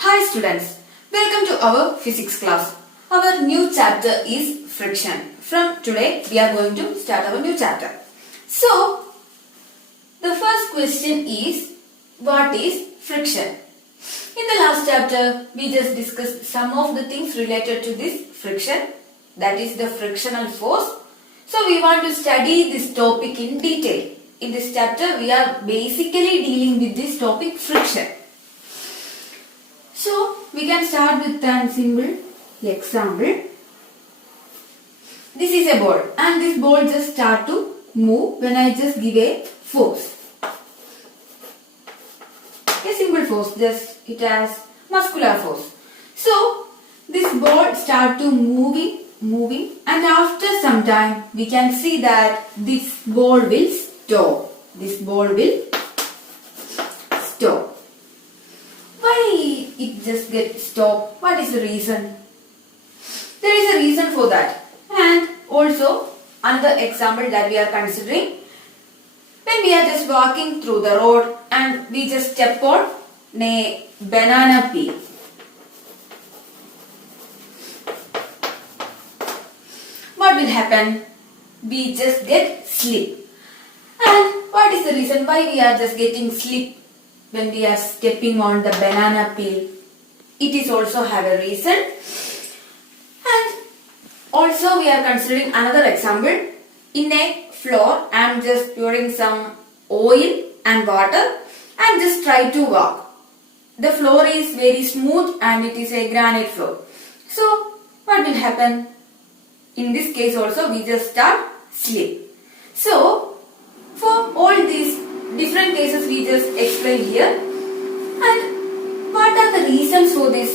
Hi students, welcome to our physics class. Our new chapter is friction. From today we are going to start our new chapter. So, the first question is, what is friction? In the last chapter we just discussed some of the things related to this friction, that is the frictional force. So we want to study this topic in detail. In this chapter we are basically dealing with this topic friction. So we can start with an simple example. This is a ball and this ball just start to move when I just give a force. A simple force, just it has muscular force. So this ball start to moving and after some time we can see that this ball will stop. This ball will stop. Why it just gets stopped? What is the reason? There is a reason for that. And also another example that we are considering, when we are just walking through the road and we just step on a banana peel. What will happen? We just get slip. And what is the reason why we are just getting slip when we are stepping on the banana peel? It is also have a reason. And also we are considering another example. In a floor, I am just pouring some oil and water and just try to walk. The floor is very smooth and it is a granite floor. So what will happen? In this case also we just start slip. So for all these different cases we just explain here. And what are the reasons for this?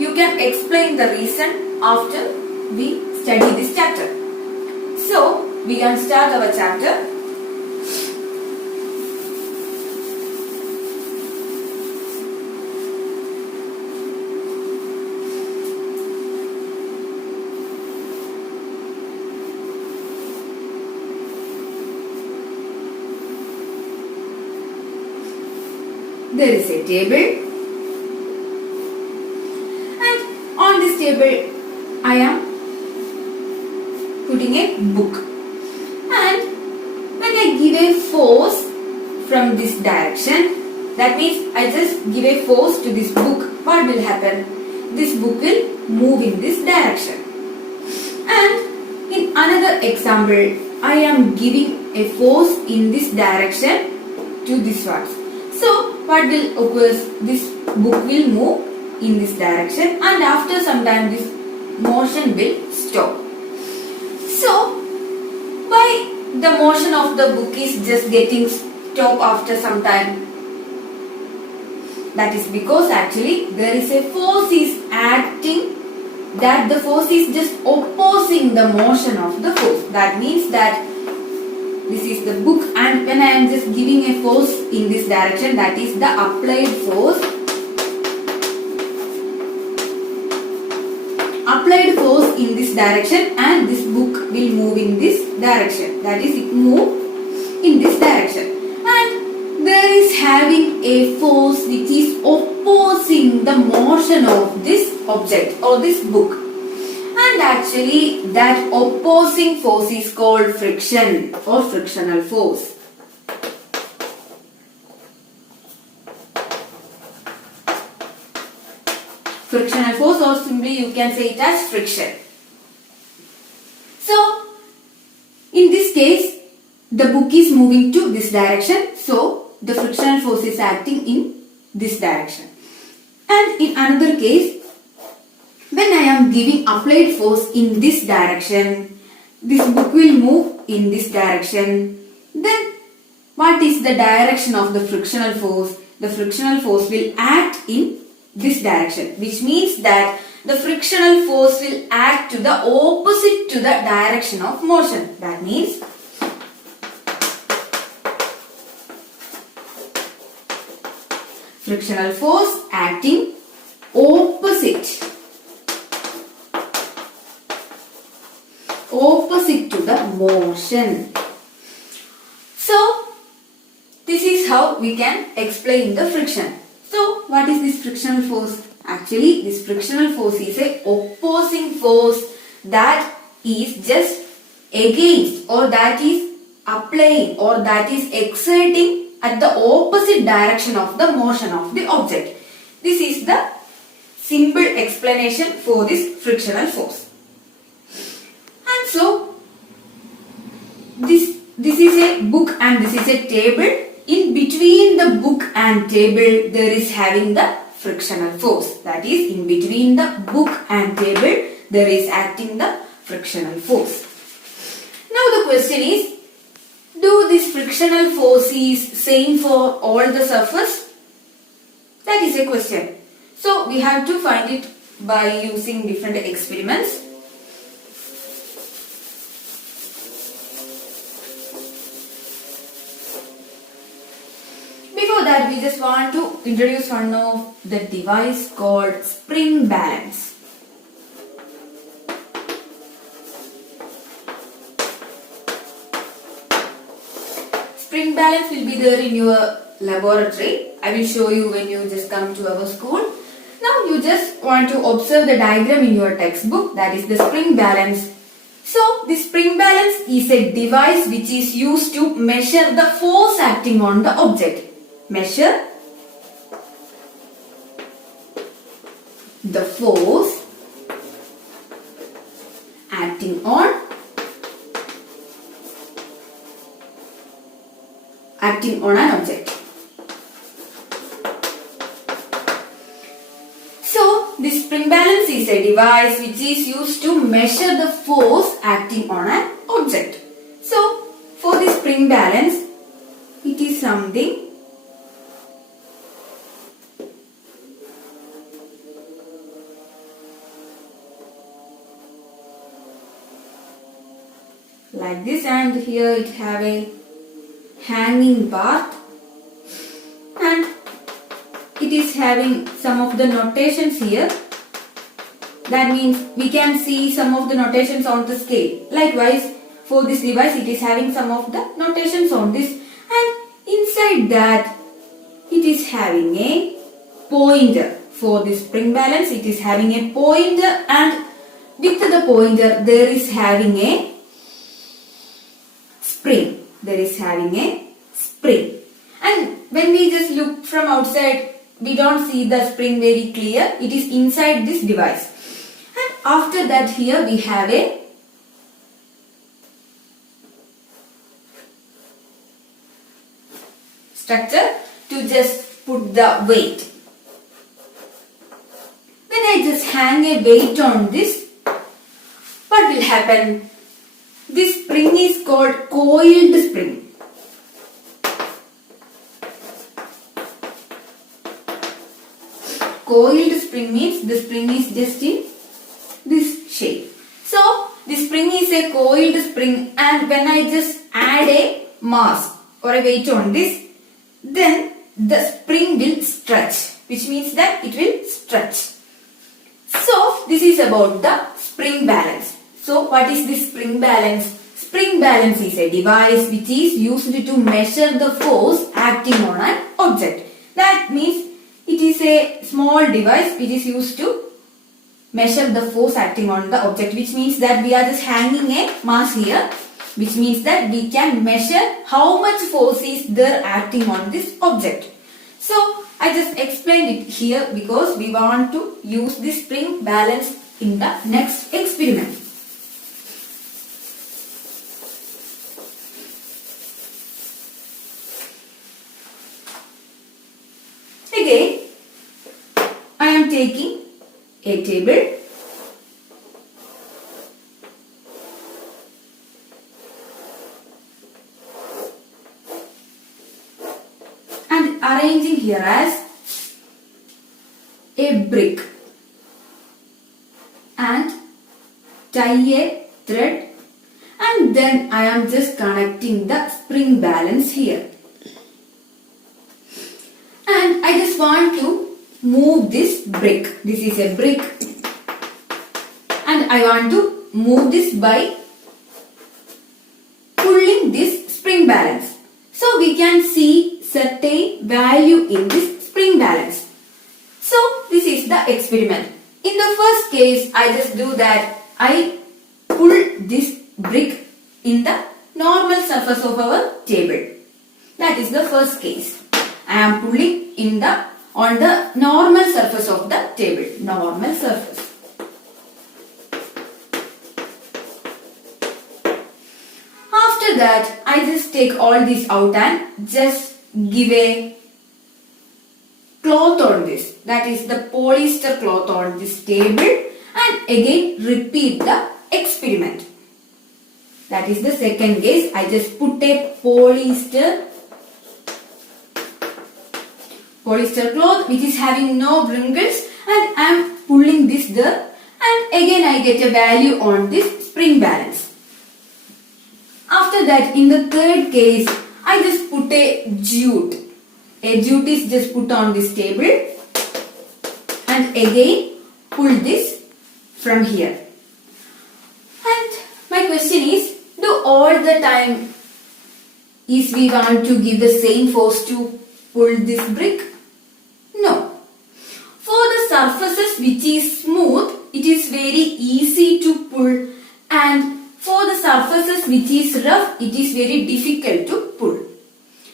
You can explain the reason after we study this chapter. So we can start our chapter. There is a table and on this table I am putting a book, and when I give a force from this direction, that means I just give a force to this book, what will happen? This book will move in this direction. And in another example, I am giving a force in this direction to this one. So what will occur? This book will move in this direction and after some time this motion will stop. So why the motion of the book is just getting stop after some time? That is because actually there is a force is acting, that the force is just opposing the motion of the force. That means that this is the book and when I am just giving a force in this direction, that is the applied force. Applied force in this direction and this book will move in this direction. That is, it move in this direction. And there is having a force which is opposing the motion of this object or this book. And actually that opposing force is called friction or frictional force. Frictional force, or simply you can say it as friction. So in this case the book is moving to this direction, so the frictional force is acting in this direction. And in another case, when I am giving applied force in this direction, this book will move in this direction. Then what is the direction of the frictional force? The frictional force will act in this direction, which means that the frictional force will act to the opposite to the direction of motion. That means frictional force acting opposite to the motion. So this is how we can explain the friction. So what is this frictional force? Actually, this frictional force is a opposing force that is just against, or that is applying, or that is exerting at the opposite direction of the motion of the object. This is the simple explanation for this frictional force. And so this is a book and this is a table. In between the book and table there is having the frictional force. That is, in between the book and table there is acting the frictional force. Now the question is, do this frictional force is same for all the surface? That is a question. So we have to find it by using different experiments. Before that, we just want to introduce one of the device called spring balance. Spring balance will be there in your laboratory. I will show you when you just come to our school. Now you just want to observe the diagram in your textbook, that is the spring balance. So the spring balance is a device which is used to measure the force acting on the object. Measure the force acting on an object. So the spring balance is a device which is used to measure the force acting on an object. So for the spring balance, it is something like this, and here it have a hanging bar, and it is having some of the notations here. That means we can see some of the notations on the scale. Likewise, for this device it is having some of the notations on this, and inside that it is having a pointer. For this spring balance it is having a pointer, and with the pointer there is having a spring. There is having a spring. And when we just look from outside, we don't see the spring very clear. It is inside this device. And after that, here we have a structure to just put the weight. When I just hang a weight on this, what will happen? This spring is called coiled spring. Coiled spring means the spring is just in this shape. So the spring is a coiled spring, and when I just add a mass or a weight on this, then the spring will stretch, which means that it will stretch. So this is about the spring balance. So what is this spring balance? Spring balance is a device which is used to measure the force acting on an object. That means it is a small device which is used to measure the force acting on the object, which means that we are just hanging a mass here, which means that we can measure how much force is there acting on this object. So I just explained it here because we want to use this spring balance in the next experiment. Again, I am taking a table and arranging here as a brick and tie a thread, and then I am just connecting the spring balance here. And I just want to move this brick. This is a brick. And I want to move this by pulling this spring balance. So we can see certain value in this spring spring balance. So this is the experiment. In the first case, I just do that. I pull this brick in the normal surface of our table. That is the first case. I am pulling on the normal surface of the table. Normal surface. After that, I just take all this out and just give a cloth on this. That is the polyester cloth on this table, and again repeat the experiment. That is the second case. I just put a polyester cloth which is having no wrinkles, and I am pulling this there, and again I get a value on this spring balance. After that, in the third case, I just put a jute. A jute is just put on this table, and again pull this from here. And my question is, do all the time is we want to give the same force to pull this brick? No. For the surfaces which is smooth, it is very easy to pull, and for the surfaces which is rough, it is very difficult to pull.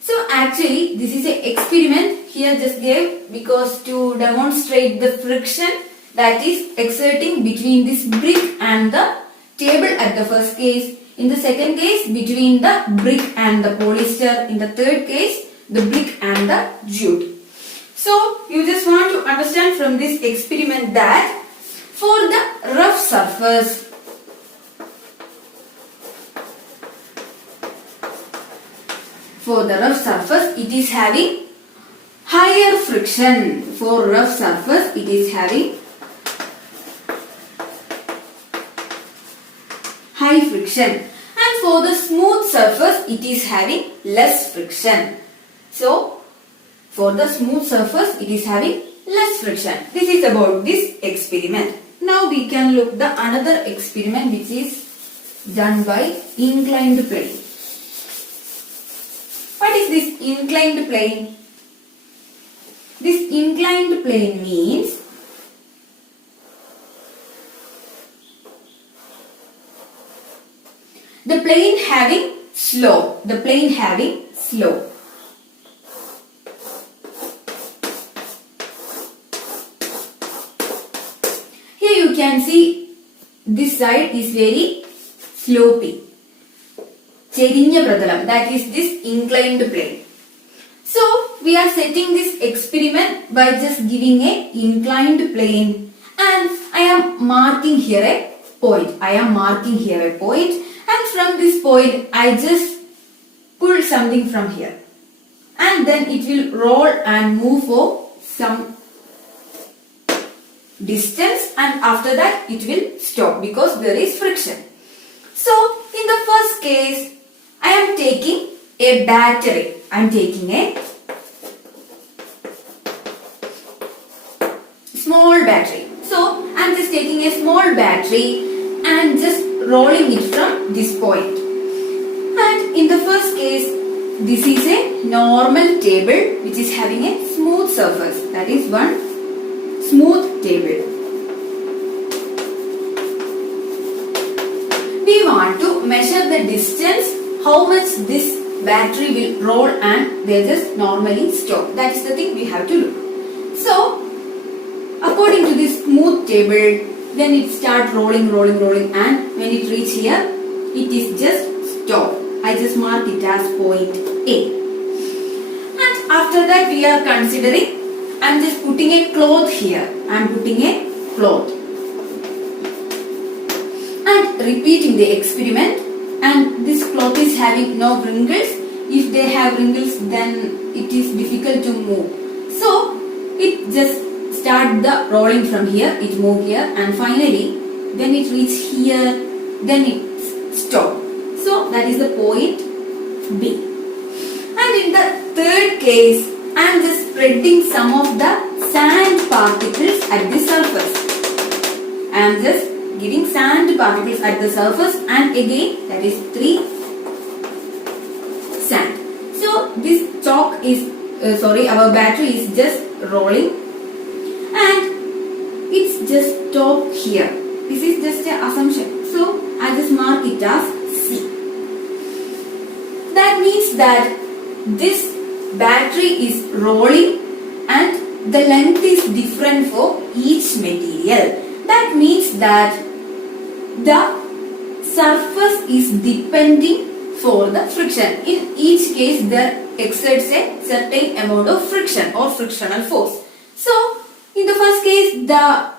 So actually this is an experiment here just gave because to demonstrate the friction that is exerting between this brick and the table at the first case. In the second case, between the brick and the polyester. In the third case, the brick and the jute. So you just want to understand from this experiment that for the rough surface, it is having higher friction. For rough surface, it is having high friction, and for the smooth surface, it is having less friction. So for the smooth surface, it is having less friction. This is about this experiment. Now we can look the another experiment which is done by inclined plane. What is this inclined plane? This inclined plane means the plane having slope. The plane having slope. Here you can see this side is very slopy. Cherinya pratalam, that is this inclined plane. So we are setting this experiment by just giving a inclined plane, and I am marking here a point. And from this point I just pull something from here, and then it will roll and move for some distance, and after that it will stop because there is friction. So in the first case, I am taking a battery. I am taking a small battery. So I am just taking a small battery and just rolling it from this point. And in the first case, this is a normal table which is having a smooth surface. That is one smooth table. We want to measure the distance, how much this battery will roll, and they just normally stop. That is the thing we have to do. So according to this smooth table, then it starts rolling, and when it reach here, it is just stop. I just mark it as point A. And after that we are considering, I am just putting a cloth here. I am putting a cloth. And repeating the experiment, and this cloth is having no wrinkles. If they have wrinkles, then it is difficult to move. So it just start the rolling from here, it move here, and finally when it reach here, then it stop. So that is the point B. And in the third case, I am just spreading some of the sand particles at the surface. I am just giving sand particles at the surface, and again that is 3 sand. So this chalk is our battery is just rolling and it's just stop here. This is just an assumption. So I just mark it as C. That means that this battery is rolling and the length is different for each material. That means that the surface is depending for the friction. In each case there exerts a certain amount of friction or frictional force. So in the first case the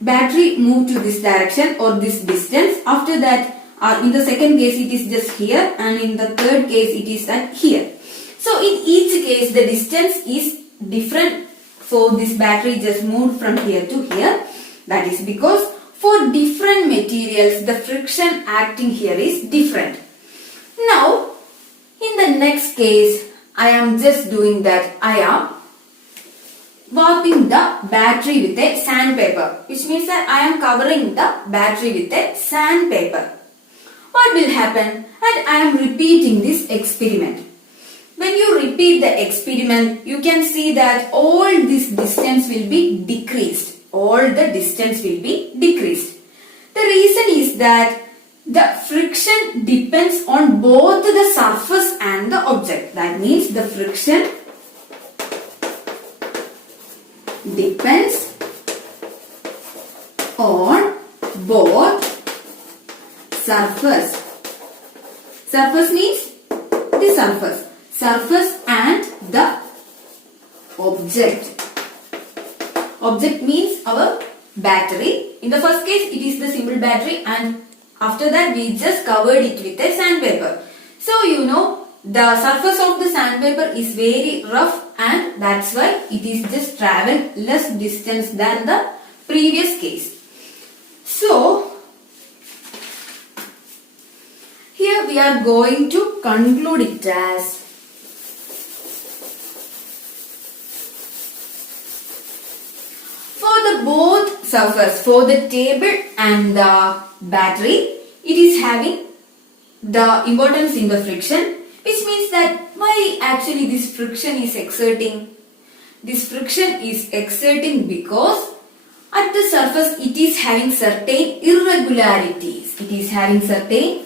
battery moved to this direction or this distance. After that in the second case it is just here, and in the third case it is at here. So in each case the distance is different, for this battery just moved from here to here. That is because for different materials the friction acting here is different. Now in the next case I am just doing that. I am warping the battery with a sandpaper, which means that I am covering the battery with a sandpaper. What will happen? And I am repeating this experiment. When you repeat the experiment, you can see that all this distance will be decreased. All the distance will be decreased. The reason is that the friction depends on both the surface and the object. That means the friction depends on both surface. Surface means the surface and the object. Object means our battery. In the first case it is the simple battery, and after that we just covered it with a sandpaper. So you know the surface of the sandpaper is very rough, and that's why it is just travel less distance than the previous case. So here we are going to conclude it as for the both surface, for the table and the battery, it is having the importance in the friction, which means that why actually this friction is exerting. This friction is exerting because at the surface it is having certain irregularities. It is having certain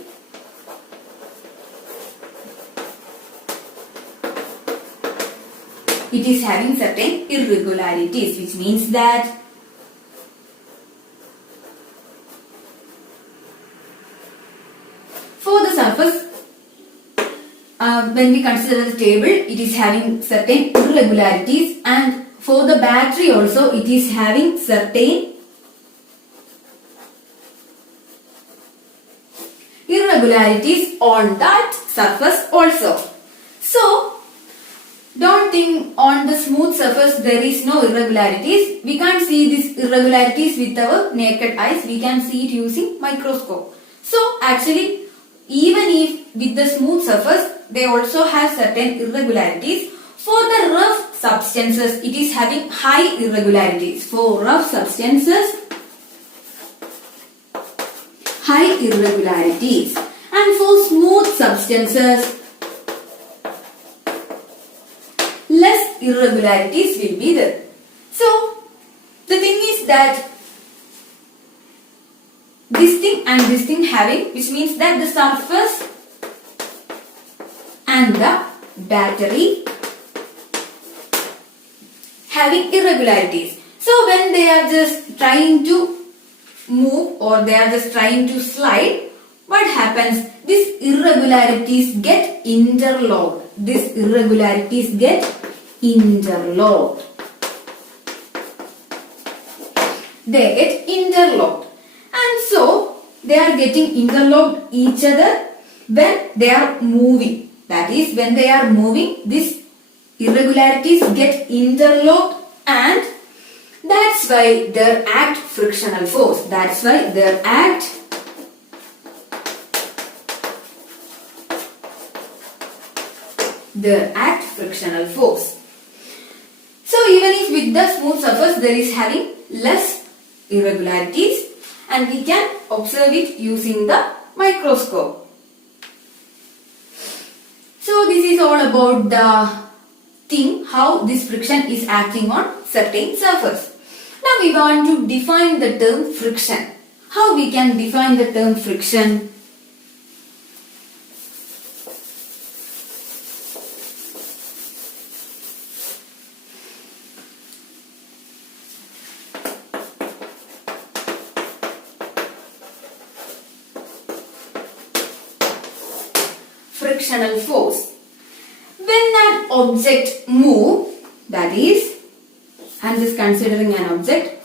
irregularities, which means that for the surface, when we consider the table, it is having certain irregularities, and for the battery also it is having certain irregularities on that surface also. So don't think on the smooth surface there is no irregularities. We can't see these irregularities with our naked eyes. We can see it using microscope. So actually, even if with the smooth surface, they also have certain irregularities. For the rough substances, it is having high irregularities. For rough substances, high irregularities. And for smooth substances, less irregularities will be there. So the thing is that this thing and this thing having, which means that the surface and the battery having irregularities. So when they are just trying to move or they are just trying to slide, what happens? These irregularities get interlocked. These irregularities get interlocked. They get interlocked. And so they are getting interlocked each other when they are moving. That is, when they are moving, these irregularities get interlocked, and that's why they act frictional force. That's why they act frictional force. So even if with the smooth surface there is having less irregularities, and we can observe it using the microscope. So this is all about the think how this friction is acting on certain surface. Now we want to define the term friction. How we can define the term friction? Frictional force. When an object moves, that is, I am just considering an object.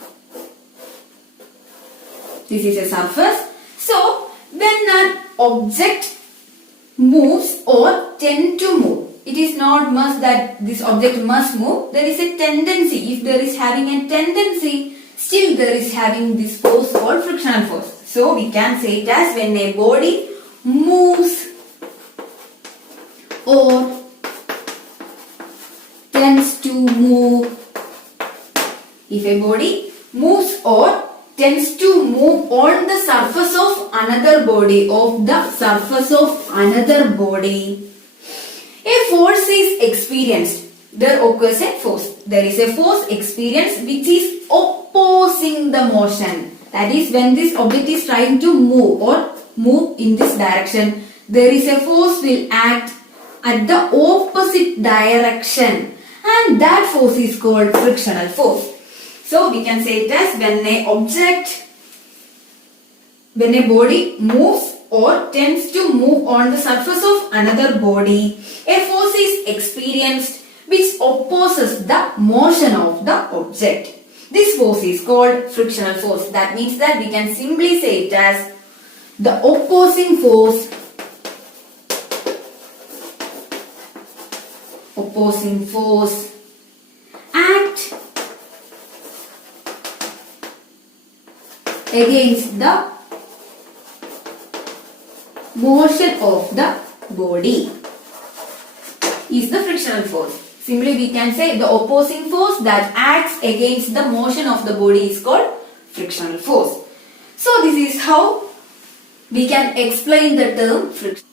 This is a surface. So, when an object moves or tend to move, it is not must that this object must move. There is a tendency. If there is having a tendency, still there is having this force called frictional force. So, we can say it as when a body moves or tends to move. If a body moves or tends to move on the surface of another body, a force is experienced. There occurs a force. There is a force experienced which is opposing the motion. That is, when this object is trying to move or move in this direction, there is a force will act at the opposite direction, and that force is called frictional force. So we can say it as when a body moves or tends to move on the surface of another body, a force is experienced which opposes the motion of the object. This force is called frictional force. That means that we can simply say it as the opposing force act against the motion of the body is the frictional force. Simply we can say the opposing force that acts against the motion of the body is called frictional force. So this is how we can explain the term friction.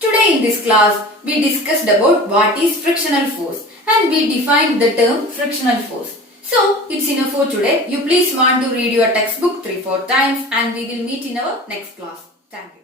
Today in this class, we discussed about what is frictional force and we defined the term frictional force. So, it's enough for today. You please want to read your textbook 3-4 times and we will meet in our next class. Thank you.